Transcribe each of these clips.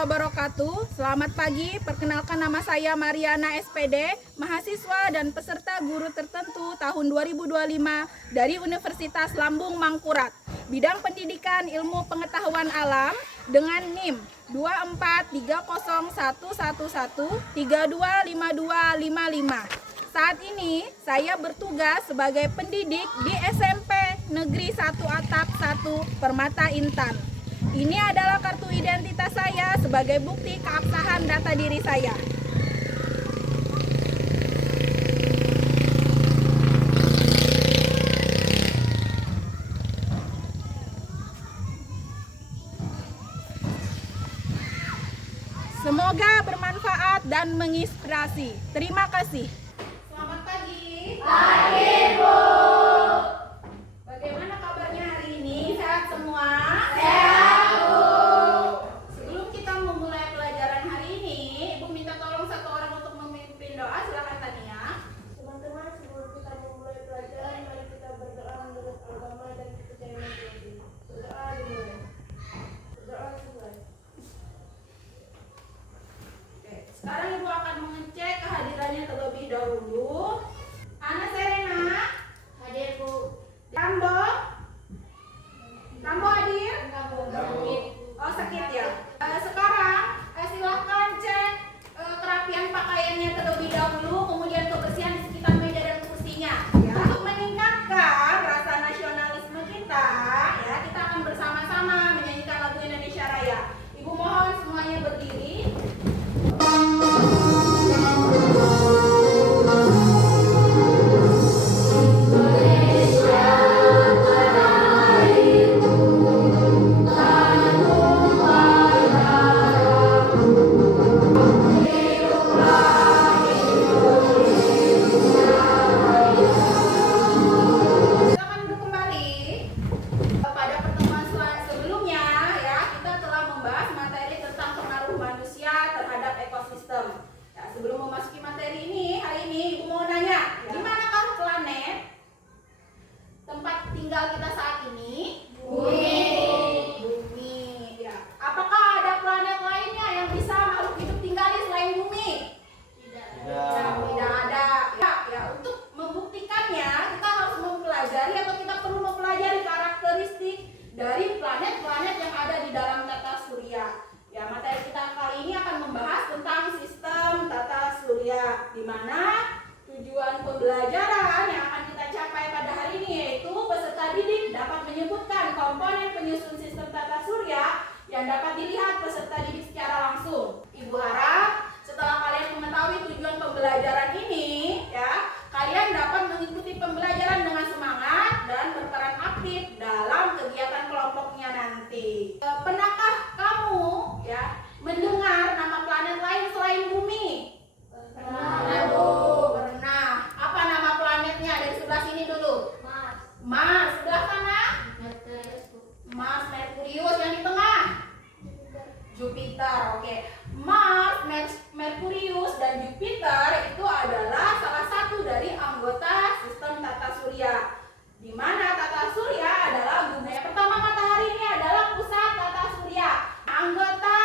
wabarakatuh. Selamat pagi, perkenalkan nama saya Mariana SPD, mahasiswa dan peserta guru tertentu tahun 2025 dari Universitas Lambung Mangkurat. Bidang pendidikan ilmu pengetahuan alam dengan NIM 2430111325255. Saat ini saya bertugas sebagai pendidik di SMP Negeri 1 Atap 1 Permata Intan. Ini adalah kartu identitas saya sebagai bukti keabsahan data diri saya. Semoga bermanfaat dan menginspirasi. Terima kasih. Selamat pagi. Pagi, Bu. Bagaimana kabarnya hari ini? Sehat semua? Sehat, Bu. Sebelum kita memulai pelajaran hari ini, Ibu minta tolong satu orang untuk memimpin doa. Silakan Tania. Teman-teman, sebelum kita memulai pelajaran, mari kita berdoa menurut agama dan kepercayaan Islam. Berdoa dimulai. Berdoa dimulai. Oke, sekarang Ibu akan mengecek kehadirannya terlebih dahulu. Ana Serena, Hadir, Bu. Rambo hadir? Sakit. Oh, sakit ya. Sekarang silahkan cek kerapian pakaiannya terlebih dahulu, kemudian kebersihan di sekitar meja dan kursinya. Ya. Untuk meningkatkan rasa nasionalisme kita, ya kita akan bersama-sama menyanyikan lagu Indonesia Raya. Ibu mohon semuanya berdiri. Silakan duduk kembali. Pada pertemuan sebelumnya ya kita telah membahas materi tentang pengaruh manusia terhadap ekosistem. Ya, sebelum memasuki materi ini, hari ini Ibu mau nanya, di manakah planet tempat tinggal kita saat ini? Bumi. Bumi. Ya. Apakah ada planet lainnya yang bisa makhluk hidup tinggali selain Bumi? Tidak. Tidak ada. Ya, untuk membuktikannya kita harus mempelajari atau kita perlu mempelajari karakteristik dari planet-planet yang ada di dalam tata surya. Ya, materi kita kali ini akan membahas tentang sistem tata surya, di mana tujuan pembelajaran yang akan kita capai pada hari ini yaitu peserta didik dapat menyebutkan komponen penyusun sistem tata surya yang dapat dilihat peserta didik secara langsung. Ibu harap setelah kalian mengetahui tujuan pembelajaran ini, ya, kalian dapat mengikuti pembelajaran dengan semangat dan berperan aktif dalam kegiatan kelompoknya nanti. Pernahkah kamu, ya, mendengar nama planet lain selain Bumi? Pernah, Bu. Pernah. Apa nama planetnya? Dari sebelah sini dulu. Mas. Mars. Sebelah sana? Merkurius, Bu. Mars, Merkurius. Yang di tengah? Jupiter. Oke. Mars, Merkurius, dan Jupiter itu adalah salah satu dari anggota sistem tata surya. Di mana tata surya adalah bumi. Pertama, matahari ini adalah pusat tata surya. Anggota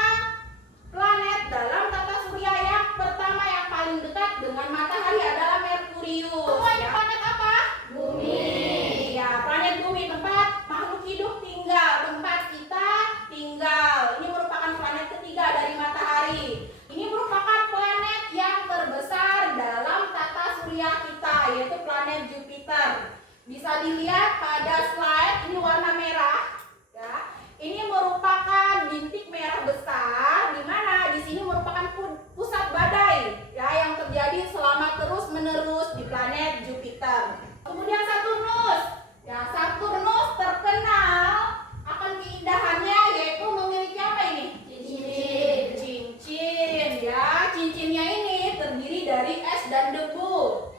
planet dalam tata surya yang pertama yang paling dekat dengan matahari adalah Merkurius. Semua ini planet apa? Bumi. Ya, planet bumi, tempat makhluk hidup tinggal, tempat kita tinggal. Ini merupakan planet ketiga dari matahari. Ini merupakan planet yang terbesar dalam tata surya kita, yaitu planet Jupiter. Bisa dilihat pada slide, ini warna merah. Ya, ini merupakan bintik merah besar, di mana di sini merupakan pusat badai, ya, yang terjadi selama terus-menerus di planet Jupiter. Kemudian Saturnus. Ya, Saturnus terkenal akan keindahannya, yaitu memiliki apa ini? Cincin. Ya, cincinnya ini terdiri dari es dan debu.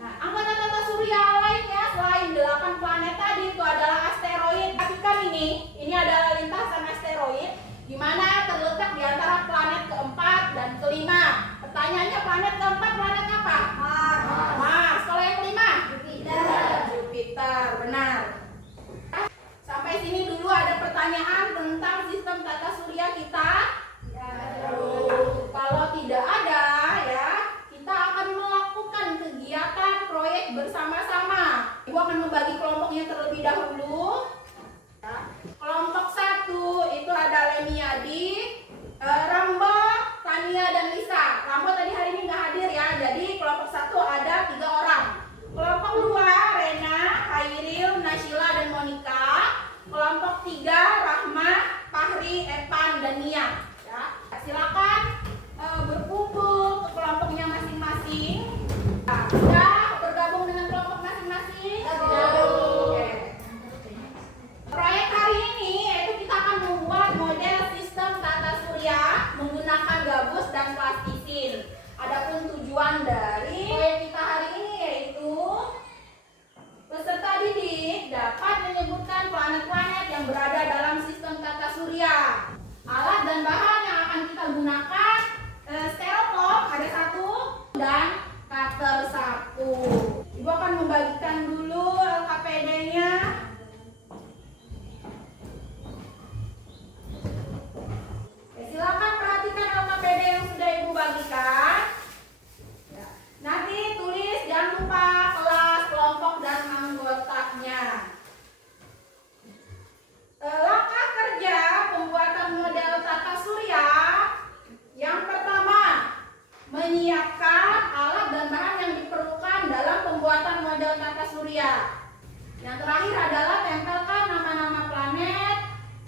Nah, anggota tata surya lainnya selain 8 planet tadi itu adalah Ari, Evan, dan Nia. Ya, silakan berkumpul ke kelompoknya masing-masing. Nah, sudah bergabung dengan kelompok masing-masing? Oke. Proyek hari ini yaitu kita akan membuat model sistem tata surya menggunakan gabus dan plastisin. Adapun tujuan dari proyek kita hari ini yaitu peserta didik dapat menyebutkan planet-planet yang berada dalam sistem tata surya. Alat dan bahan yang akan kita gunakan styrofoam ada 1 dan cutter 1. Ibu akan membagikan dulu LKPD-nya. Silakan perhatikan LKPD yang sudah Ibu bagikan. Ya. Nanti tulis, jangan lupa kelas, kelompok, dan anggotanya. Langkah kerja pembuatan model tata surya. Yang pertama, menyiapkan alat dan bahan yang diperlukan dalam pembuatan model tata surya. Yang terakhir adalah tempelkan nama-nama planet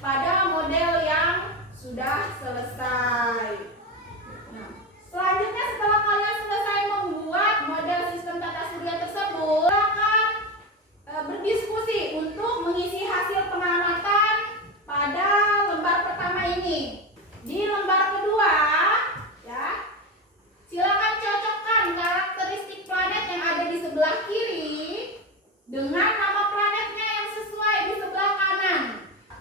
pada model yang sudah selesai. Nah, selanjutnya setelah kalian selesai membuat model sistem tata surya tersebut, silakan berdiskusi untuk mengisi hasil pengamatan pada lembar pertama ini. Di lembar kedua, ya, silakan cocokkan karakteristik planet yang ada di sebelah kiri dengan nama planetnya yang sesuai di sebelah kanan.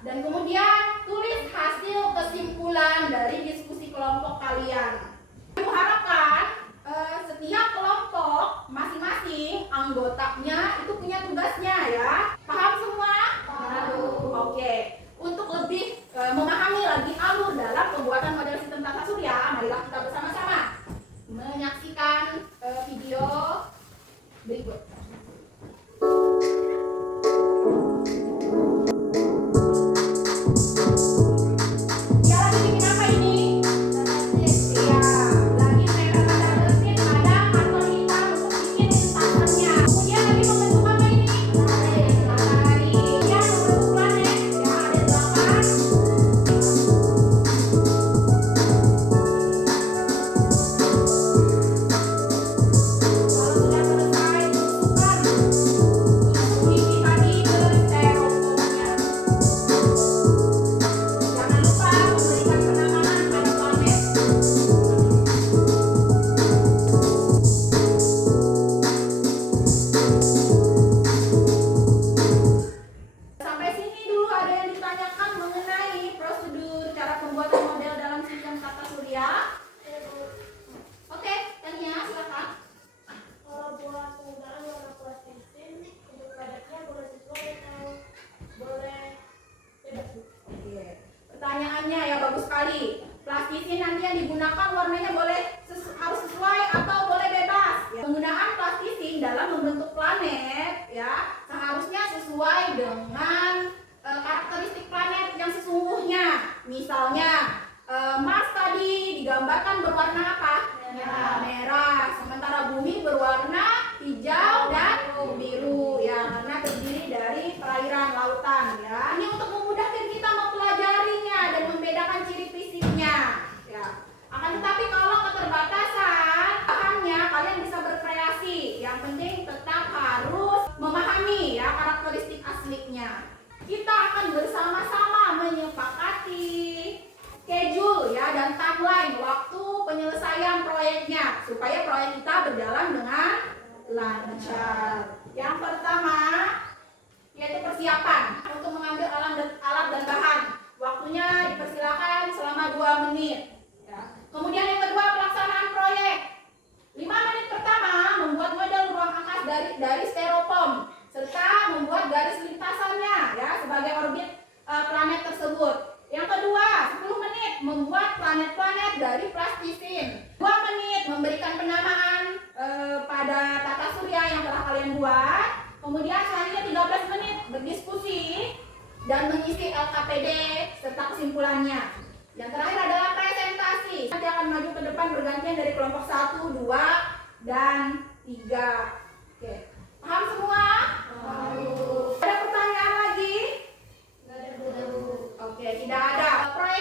Dan kemudian tulis hasil kesimpulan dari diskusi kelompok kalian. Aku harapkan setiap kelompok masing-masing anggotanya itu punya tugasnya ya. Paham semua? Paham. Oke. Untuk lebih memahami lagi alur dalam pembuatan model sistem tata surya, marilah kita bersama-sama menyaksikan video berikut. Pertanyaannya ya bagus sekali. Plastisin nanti yang digunakan warnanya harus sesuai atau boleh bebas. Ya. Penggunaan plastisin dalam membentuk planet ya seharusnya sesuai dengan karakteristik planet yang sesungguhnya. Misalnya Mars tadi digambarkan berwarna apa? Merah. Sementara bumi berwarna hijau dan biru ya karena terdiri dari perairan lautan ya. Ini untuk memudahkan kita mempelajarinya dan membedakan ciri fisiknya ya. Akan tetapi kalau keterbatasan bahannya kalian bisa berkreasi. Yang penting tetap harus memahami ya karakteristik aslinya. Kita akan bersama-sama menyepakati schedule ya dan timeline waktu penyelesaian proyeknya supaya proyek kita berjalan dengan lancar. Yang pertama yaitu persiapan untuk mengambil alat dan bahan. Waktunya dipersilakan selama 2 menit. Ya. Kemudian yang kedua pelaksanaan proyek. 5 menit pertama membuat model ruang angkasa dari styrofoam serta membuat garis lintasannya ya sebagai orbit planet tersebut. Yang kedua 10 menit membuat planet-planet dari plastisin. 2 menit memberikan penamaan pada tata surya yang telah kalian buat. Kemudian selanjutnya 13 menit berdiskusi dan mengisi LKPD serta kesimpulannya. Yang terakhir adalah presentasi. Nanti akan maju ke depan bergantian dari kelompok 1, 2, dan 3. Oke. Paham semua? Ada pertanyaan lagi? Oke, tidak ada. Proyek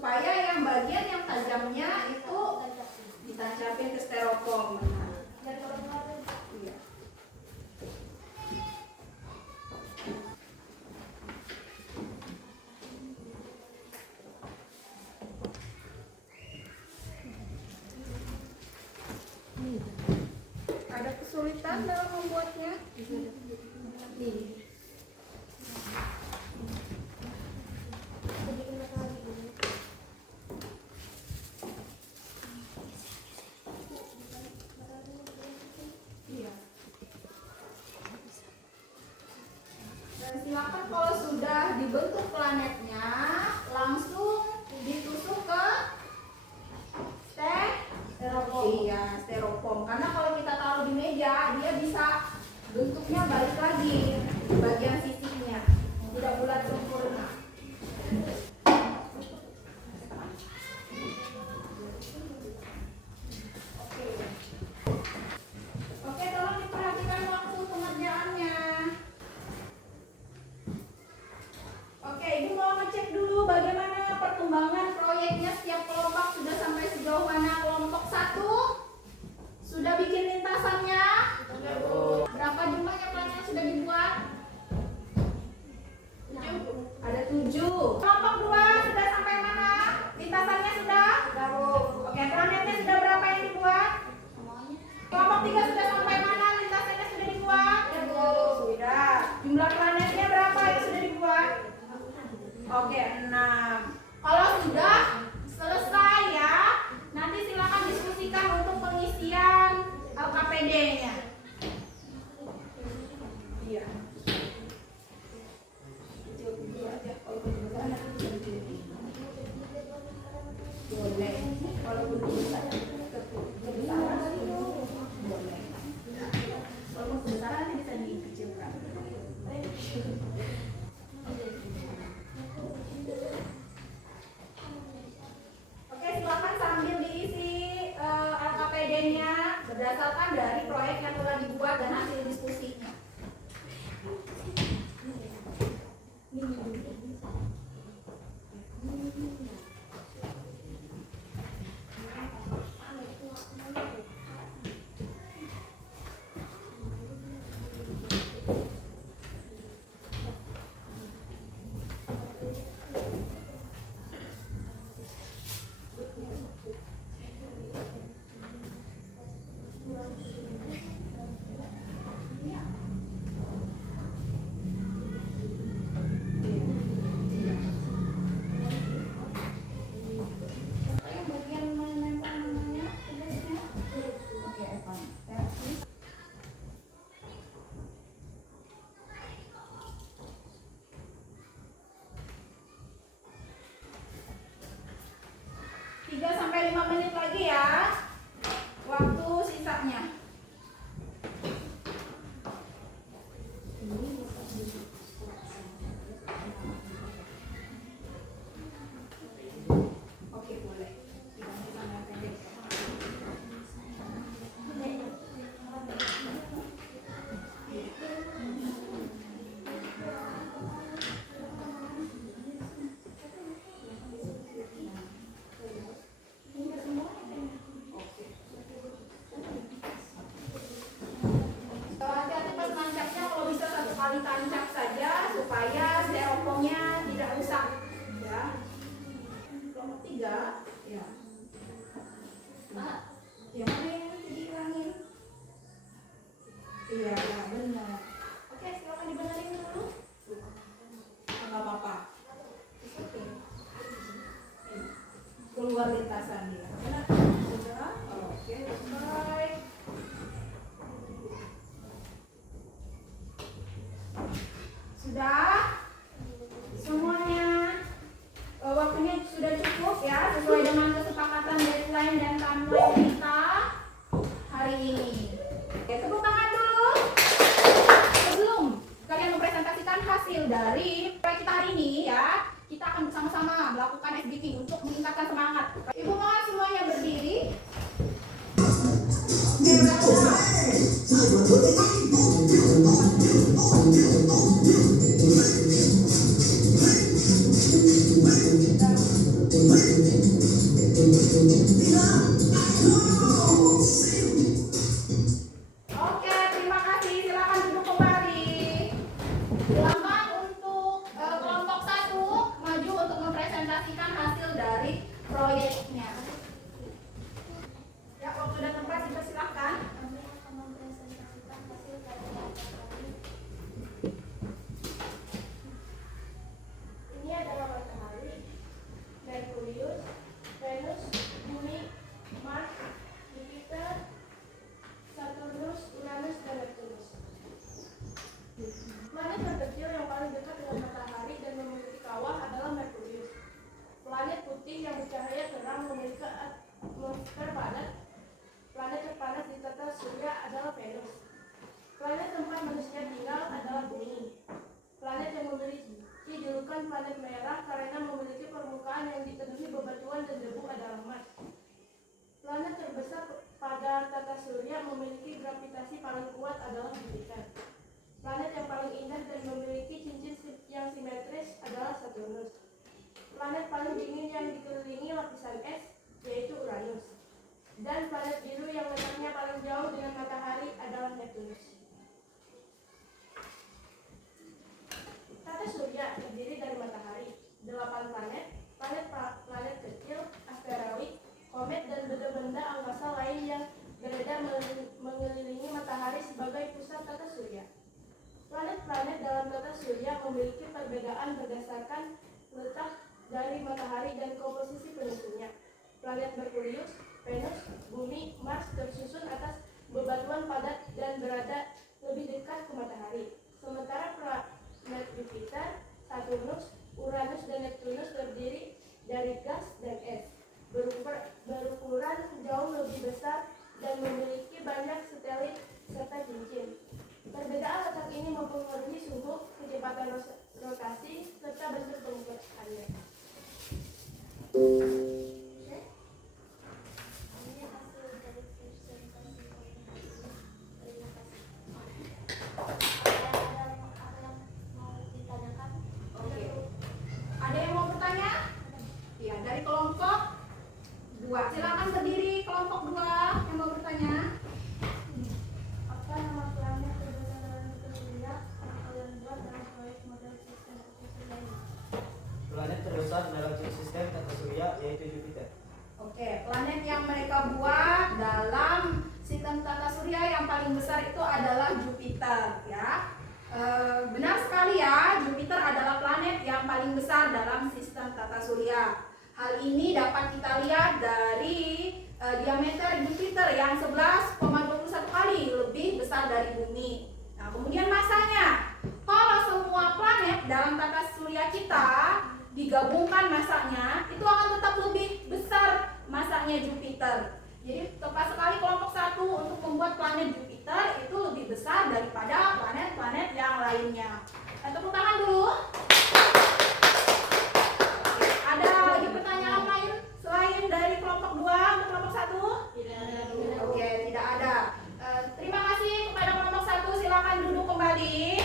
supaya yang bagian yang tajamnya itu ditancapin ke styrofoam. Iya. Ada kesulitan dalam membuatnya? Iya. Dan silakan kalau sudah dibentuk planetnya, langsung ditusuk ke styrofoam. Iya, styrofoam. Karena kalau kita taruh di meja, dia bisa bentuknya balik lagi di bagian sisinya, tidak bulat sempurna. Oke, tolong diperhatikan waktu pengerjaannya. Oke, Ibu mau ngecek dulu bagaimana perkembangan proyeknya, setiap kelompok sudah sampai sejauh mana. Kelompok 1 sudah bikin lintasannya? Berapa jumlahnya plan yang sudah dibuat? 7. Ada 7. Kelompok 2 sudah sampai mana? Lintasannya sudah? Oke, planetnya sudah berapa yang dibuat? Kelompok 3 sudah sampai mana? Lintasannya sudah dibuat? Sudah. Jumlah planetnya berapa yang sudah dibuat? Oke, 6. Kalau sudah selesai ya, nanti silakan diskusikan untuk pengisian LKPD-nya. Iya. Boleh. Kalau kebesaran boleh. Kalau kebesaran nanti bisa dikecilkan. Oke, silakan sambil diisi LKPD-nya berdasarkan dari proyek yang telah dibuat dan hasil diskusinya. Yang bagian menempel namanya tugasnya. Oke, Evan. Tiga sampai 5 menit lagi ya, waktu sisanya. Oke, boleh. Diganti sama yang pendek. Hati-hati pas nancapnya, kalau bisa 1 kali tancap saja supaya styrofoamnya tidak rusak. Ya. Kelompok 3, ya. Yang mana yang nanti dihilangin? Iya, ya, benar. Oke, silakan dibenerin dulu. Enggak apa-apa. Oke. Keluar lintasan dia. Benar? Sudah? Oke, selesai. Sudah? Semuanya waktunya sudah cukup ya, sesuai dengan kesepakatan deadline dan timeline kita hari ini. Oke, tepuk tangan dulu. Sebelum kalian mempresentasikan hasil dari proyek kita hari ini ya, kita akan bersama-sama melakukan SBK untuk meningkatkan semangat. Ibu mohon semuanya berdiri. Oke, Oke, terima kasih. Silakan duduk kembali. Silakan untuk kelompok 1 maju untuk mempresentasikan hasil dari proyeknya. Ya, waktu dan tempat dipersilakan. Kami akan mempresentasikan hasil karya kami. Ini adalah matahari, Merkurius, Venus, Bumi, Mars, Jupiter, Saturnus, Uranus, dan Neptunus. Planet terkecil yang paling dekat dengan matahari dan memiliki kawah adalah Merkurius. Planet putih yang bercahaya terang memiliki atmosfer padat. Planet terpanas di tata surya adalah Venus. Planet tempat manusia tinggal adalah Bumi. Planet yang memiliki julukan planet merah karena memiliki permukaan yang dipenuhi bebatuan dan debu adalah Mars. Planet terbesar pada tata surya memiliki gravitasi paling kuat adalah Jupiter. Planet yang paling indah dan memiliki cincin yang simetris adalah Saturnus. Planet paling dingin yang dikelilingi lapisan es yaitu Uranus. Dan planet biru yang letaknya paling jauh dengan matahari adalah Neptunus. Tata surya terdiri dari matahari, 8 planet, planet kecil, asteroid, komet, dan benda-benda angkasa lain yang beredar mengelilingi matahari sebagai pusat tata surya. Planet-planet dalam tata surya memiliki perbedaan berdasarkan letak dari matahari dan komposisi penyusunnya. Planet Merkurius, Venus, Bumi, Mars tersusun atas bebatuan padat dan berada lebih dekat ke matahari. Sementara planet Jupiter, Saturnus, Uranus, dan Neptunus terdiri dari gas dan es, berukuran jauh lebih besar dan memiliki banyak satelit serta cincin. Perbedaan letak ini mempengaruhi suhu, kecepatan rotasi, serta bentuk permukaannya. Ini hasil dari presentasi hari ini. Terima kasih. Ada yang mau ditanyakan? Oke. Ada yang mau bertanya? Iya, dari kelompok 2. Silakan berdiri kelompok 2 yang mau bertanya. Apa nama planet terbesar dalam tata surya yang kalian buat dalam proyek model sistem tata surya ini? Planet terbesar dalam sistem tata surya yaitu Jupiter. Oke, planet yang mereka buat dalam sistem tata surya yang paling besar itu adalah Jupiter, ya. Benar sekali ya, Jupiter adalah planet yang paling besar dalam sistem tata surya. Hal ini dapat kita lihat dari diameter Jupiter yang 11,21 kali lebih besar dari Bumi. Nah, kemudian masanya. Kalau semua planet dalam tata surya kita digabungkan masanya, itu akan tetap lebih besar masanya Jupiter. Jadi tepat sekali kelompok 1 untuk membuat planet Jupiter itu lebih besar daripada planet-planet yang lainnya. Tepuk tangan dulu. Ada lagi pertanyaan lain selain dari kelompok 2 untuk kelompok 1? Tidak ada. Oke, tidak ada. Terima kasih kepada kelompok 1. Silakan duduk kembali.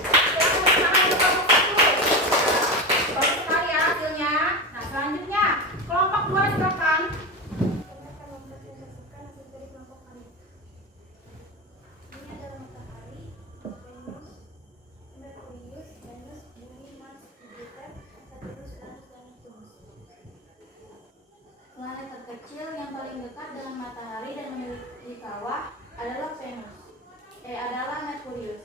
Silakan tepuk tangan untuk kelompok 1. Bagus sekali ya hasilnya. Nah, selanjutnya kelompok 2 silakan. Kami akan mempresentasikan hasil dari kelompok kami. Ini adalah matahari, Venus, Merkurius, Venus, Bumi, Mars, Jupiter, Saturnus, Uranus, dan Neptunus. Planet terkecil yang paling dekat dengan matahari dan memiliki kawah adalah Merkurius.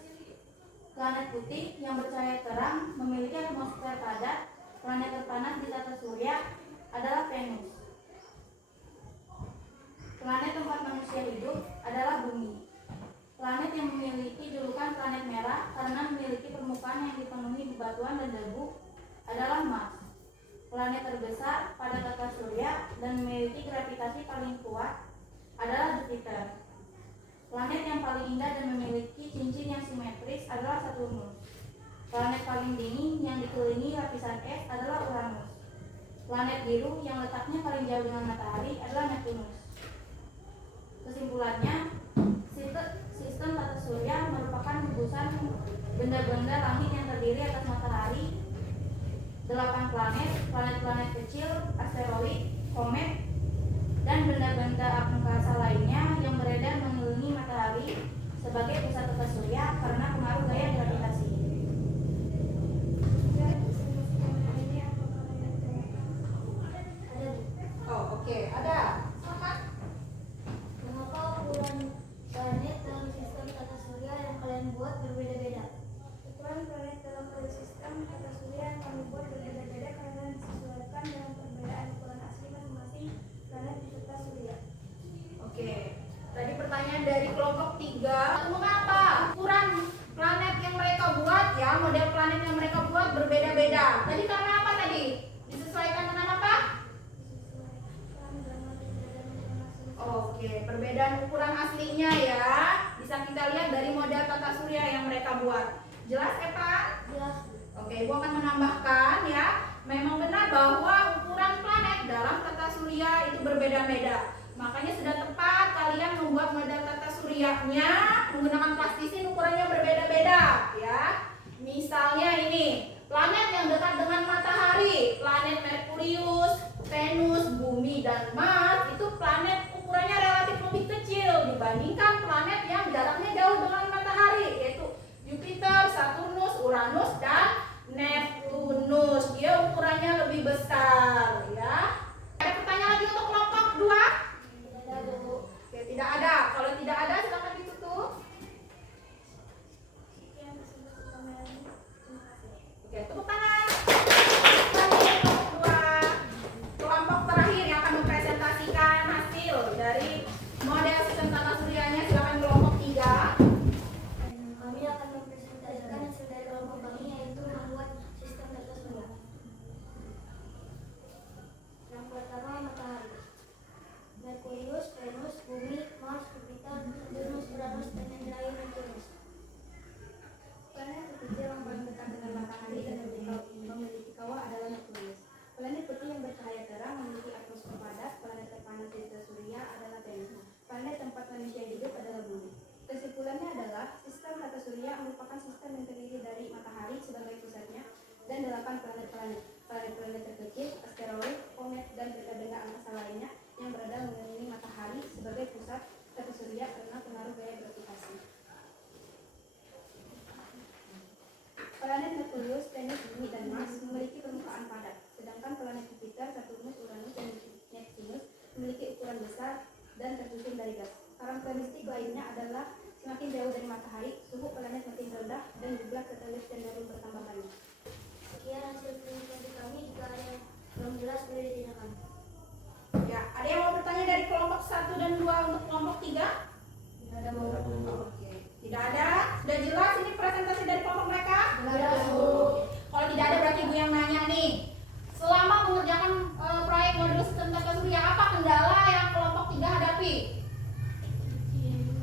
Planet putih yang bercahaya terang memiliki atmosfer padat. Planet terpanas di tata surya adalah Venus. Planet tempat manusia hidup adalah Bumi. Planet yang memiliki julukan planet merah karena memiliki permukaan yang dipenuhi bebatuan dan debu adalah Mars. Planet terbesar pada tata surya dan memiliki gravitasi paling kuat adalah Jupiter. Planet yang paling indah dan memiliki cincin yang simetris adalah Saturnus. Planet paling dingin yang dikelilingi lapisan es adalah Uranus. Planet biru yang letaknya paling jauh dengan matahari adalah Neptunus. Kesimpulannya, sistem tata surya merupakan gugusan benda-benda langit yang terdiri atas matahari, 8 planet, planet-planet kecil, asteroid, komet, dan benda-benda angkasa lainnya yang beredar mengelilingi matahari sebagai pusat tata surya karena pengaruh gaya gravitasi. Oh, oke, ada. Silakan. Mengapa ukuran planet dalam sistem tata surya yang kalian buat berbeda-beda? Ukuran planet dalam sistem tata surya yang kami buat berbeda-beda karena disesuaikan dengan perbedaan ukuran asli masing-masing planet di tata surya. Oke. Tadi pertanyaan dari kelompok 3. Mengapa ukuran planet yang mereka buat ya, model planet yang mereka buat berbeda-beda? Tadi karena apa tadi? Disesuaikan dengan apa? Oke, perbedaan ukuran aslinya ya. Bisa kita lihat dari model tata surya yang mereka buat. Jelas, Evan? Jelas. Oke, Ibu akan menambahkan ya. Memang benar bahwa ukuran planet dalam tata surya itu berbeda-beda. Makanya sudah tepat kalian membuat model tata suryanya menggunakan plastisin ukurannya berbeda-beda ya. Misalnya ini, planet yang dekat dengan matahari, planet Merkurius, Venus, Bumi, dan Mars itu planet ukurannya relatif lebih kecil dibandingkan planet yang jaraknya jauh dengan matahari, yaitu Jupiter, Saturnus, Uranus, dan Neptunus. Dia ukurannya lebih besar ya. Ada pertanyaan lagi untuk kelompok 2? Oke, tidak ada. Kalau tidak ada silakan ditutup. Oke, tepuk tangan. Kelompok 2. Kelompok terakhir yang akan mempresentasikan hasil dari model sistem tata suryanya, silakan kelompok 3. Kami akan mempresentasikan hasil dari kelompok kami, yaitu membuat sistem tata surya. Yang pertama, matahari. Merkurius, Venus, Bumi, Mars, Jupiter, Saturnus, Uranus, dan yang terakhir Neptunus. Planet terkecil yang paling dekat dengan matahari dan memiliki kawah adalah Neptunus. Planet putih yang bercahaya terang memiliki atmosfer padat. Planet terpanas di tata surya adalah Venus. Planet tempat manusia hidup adalah Bumi. Kesimpulannya adalah sistem tata surya merupakan sistem yang terdiri dari matahari sebagai pusatnya dan 8 planet-planet. Planet-planet terkecil, asteroid, komet, dan benda-benda angkasa lainnya yang berada mengelilingi matahari sebagai pusat tata surya karena pengaruh gaya gravitasi. Planet Merkurius, Venus, Bumi, dan Mars memiliki permukaan padat, sedangkan planet Jupiter, Saturnus, Uranus, dan Neptunus memiliki ukuran besar dan tersusun dari gas. Karakteristik lainnya adalah semakin jauh dari matahari, suhu planet makin rendah, dan jumlah satelit cenderung bertambah banyak. Sekian hasil presentasi kami. Jika ada yang belum jelas, boleh ditanyakan. Ya, ada yang mau bertanya dari kelompok 1 dan 2 untuk kelompok 3? Tidak ada mau. Oke. Tidak ada? Sudah jelas ini presentasi dari kelompok mereka? Jelas, Bu. Kalau tidak ada berarti Ibu yang nanya nih. Selama mengerjakan proyek modul sistem tata surya, apa kendala yang kelompok 3 hadapi?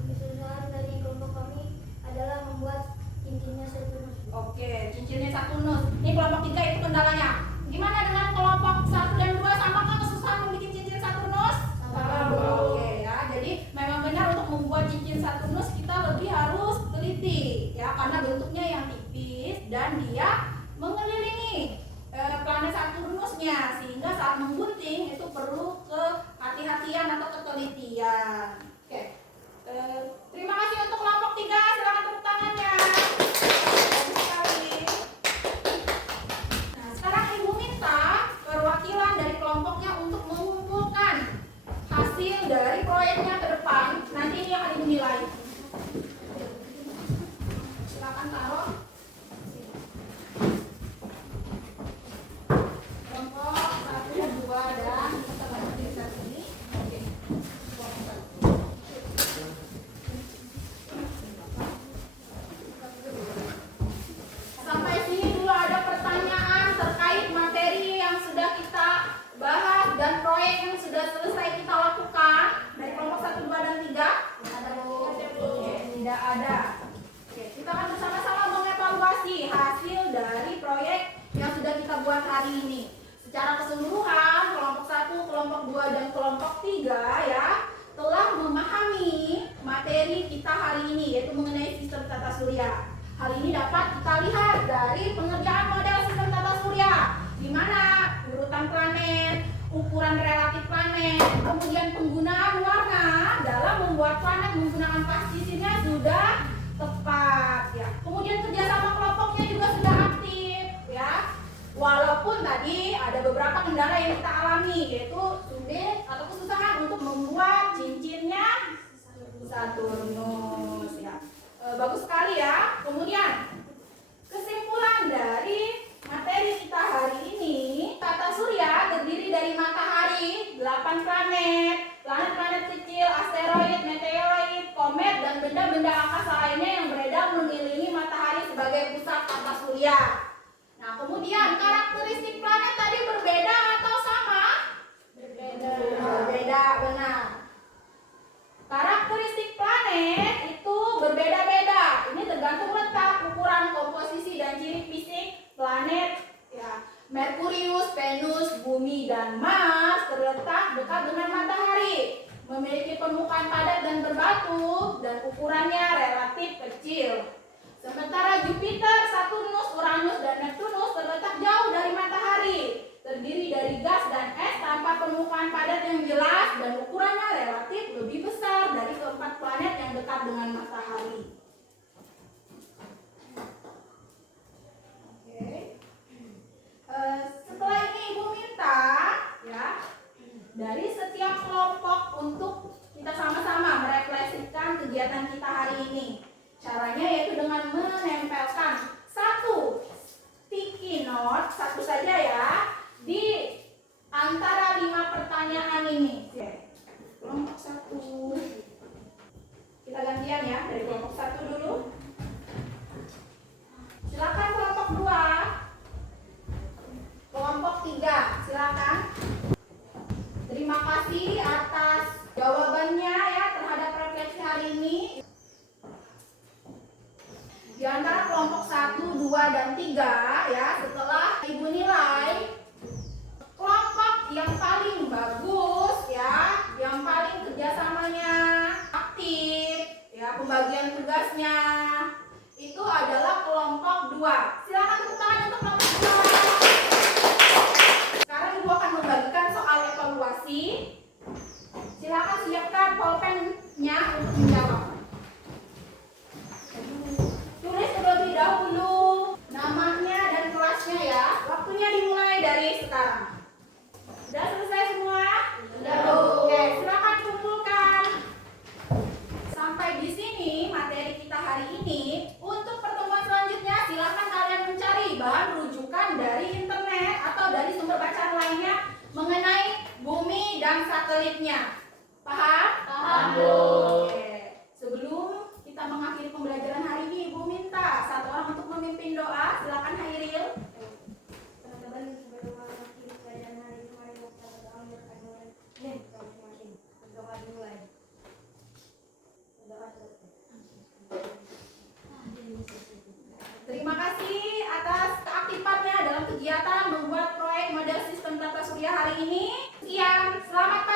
Kesusahan dari kelompok kami adalah membuat cincinnya Saturnus. Oke, cincinnya Saturnus. Ini kelompok 3 itu kendalanya. Gimana dengan kelompok 1 dan 2? Sama kan kesusahan membuat cincin Saturnus? Sama. Oke ya, jadi memang benar untuk membuat cincin Saturnus kita lebih harus teliti ya, karena bentuknya yang tipis dan dia mengelilingi planet Saturnusnya, sehingga saat menggunting itu perlu kehati-hatian atau ketelitian. Oke, terima kasih untuk kelompok 3. Silakan tepuk tangannya. Bagus sekali. Nah, sekarang Ibu minta perwakilan dari kelompoknya untuk mengumpulkan hasil dari proyeknya ke depan. Nanti ini akan dinilai. Silakan taruh. Kelompok 1, 2, dan kita bantu di sini. Oke. Sampai sini dulu ada pertanyaan terkait materi yang sudah kita bahas dan proyek yang sudah selesai kita lakukan dari kelompok 1, 2, dan 3. Ada Bu? Oke, tidak ada. Oke, kita akan bersama-sama mengevaluasi hasil dari proyek yang sudah kita buat hari ini. Secara keseluruhan, kelompok 1, kelompok 2, dan kelompok 3 ya telah memahami materi kita hari ini, yaitu mengenai sistem tata surya. Hal ini dapat kita lihat dari pengerjaan model sistem tata surya, di gimana urutan planet, ukuran relatif planet, kemudian penggunaan warna dalam membuat planet menggunakan plastisirnya sudah tepat ya. Kemudian kerjasama kelompoknya juga sudah aktif ya. Walaupun tadi ada beberapa kendala yang kita alami, yaitu sulit atau kesusahan untuk membuat cincinnya Saturnus ya. Bagus sekali ya. Kemudian kesimpulan dari materi kita hari ini, tata surya terdiri dari matahari, 8 planet, planet-planet kecil, asteroid, meteoroid, komet, dan benda-benda angkasa lainnya yang beredar mengelilingi matahari sebagai pusat tata surya. Nah, kemudian karakteristik planet tadi berbeda atau sama? Berbeda, benar. Karakteristik planet itu berbeda-beda. Ini tergantung letak, ukuran, komposisi, dan ciri fisik planet ya. Merkurius, Venus, Bumi, dan Mars terletak dekat dengan matahari, memiliki permukaan padat dan berbatu, dan ukurannya relatif kecil. Sementara Jupiter, Saturnus, Uranus, dan Neptunus terletak jauh dari matahari, terdiri dari gas dan es tanpa permukaan padat yang jelas, dan ukurannya relatif lebih besar dari keempat planet yang dekat dengan matahari. Setelah ini Ibu minta ya dari setiap kelompok untuk kita sama-sama merefleksikan kegiatan kita hari ini. Caranya yaitu dengan menempelkan satu sticky note, satu saja ya, di antara 5 pertanyaan ini. Kelompok 1. Kita gantian ya, dari kelompok 1 dulu. Silakan kelompok 2. Kelompok 3, silakan. Terima kasih atas jawabannya ya terhadap refleksi hari ini. Di antara kelompok 1, 2, dan 3 ya, setelah Ibu nilai kelompok yang paling bagus ya, yang paling kerjasamanya aktif ya, pembagian tugasnya itu adalah kelompok 2. Silakan tepuk tangan untuk kelompok 2. Sekarang Ibu akan membagikan soal evaluasi. Silakan siapkan pulpennya untuk menjawab. Tulis terlebih dahulu namanya dan kelasnya ya. Waktunya dimulai dari sekarang. Sudah selesai semua? Sudah. Oke, silakan kumpulkan. Sampai di sini materi kita hari ini. Untuk pertemuan selanjutnya silakan kalian mencari bahan rujukan dari internet atau dari sumber bacaan lainnya mengenai bumi dan satelitnya. Paham? Paham. Oke. Sebelum kita mengakhiri pembelajaran hari ini, Ibu minta satu orang untuk memimpin doa. Silakan Hairil. Teman-teman, sebelum mengakhiri pelajaran hari ini, mari kita berdoa berkat Tuhan. Nih, masing-masing berdoa dimulai. Berdoa selesai. Terima kasih atas keaktifannya dalam kegiatan membuat proyek model sistem tata surya hari ini. Sekian, selamat pagi.